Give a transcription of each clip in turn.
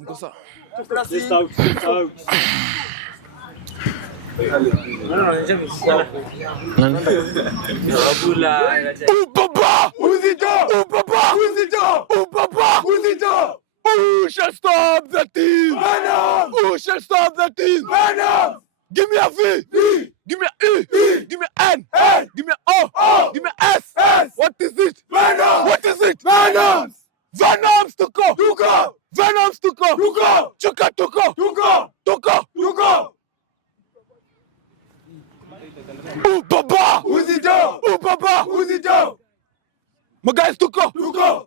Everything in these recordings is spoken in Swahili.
Mkosa. Just out. Who shall stop the team? Venom! Who shall stop the team? Venom! Give me a V. V! Give me a E. Give me an N. N! Give me a O. Give me a S. S! What is it? Venom! What is it? Venoms! Venoms to go. Tuko! Venoms to go. Tuko! Chuka to go. Tuko! Tuko. Tuko! Baba. Uzito! Baba. Uzito! Magais tuko. Tuko!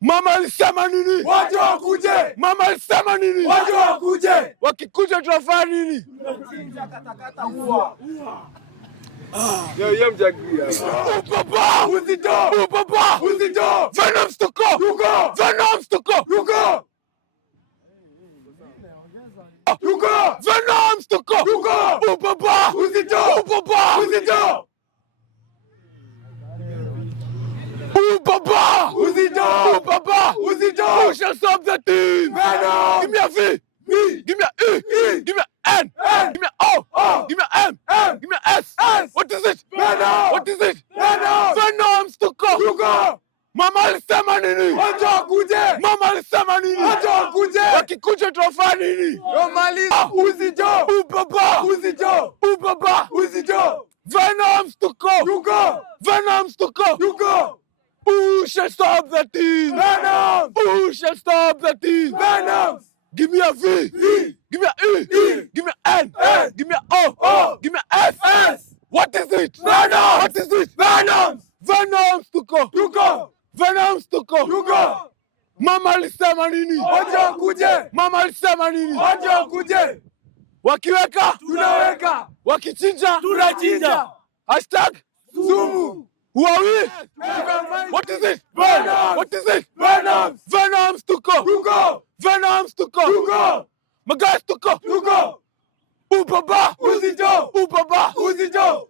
Mama alisema nini? Waje wakuje! Mama alisema nini? Waje wakuje! Wakikuja tunafanya nini? Yo, mjagia. Baba. Uzito! Baba. Uzito! Venoms to go. Tuko! Venoms to go. Tuko! Tuko! Venoms to go. Tuko! Baba. Uzito! Baba. Uzito! Baba. Uzito! Baba. Uzito! Who shall stop the team? Venom! Give me a V. V! Give me a E. E! Give me a N. N! Give me a O. O! Give me a M. M! Give me a S. S! What is it? Venom! What is it? Venom! Venoms to go. Tuko! Mama alisema nini? Waje wakuje! Mama alisema nini? Waje wakuje! Wakikuja tunafanya nini? Romaliza! Uzito! Baba. Uzito! Baba. Uzito! Venoms to go. Tuko! Venoms to go. Tuko! Who shall stop the team? Venom! Who shall stop the team? Venoms! Give me a V. V! Give me a E. E! Give me a N. N! Give me a O. O! Give me a S. S! What is it? Venoms! What is it? Venoms! Venoms to go. Tuko! Venoms to go. Tuko! Mama alisema nini? Waje wakuje! Mama alisema nini? Waje wakuje! Wakiweka, Tunaweka! wakichinja, Tunachinja! hashtag Sumu! who are we? You can find What is it? Venoms! What is it? Venoms! Venoms to go. Tuko! Venoms to go. Tuko! Magas to go. Tuko! Baba. Uzito! Baba. Uzito!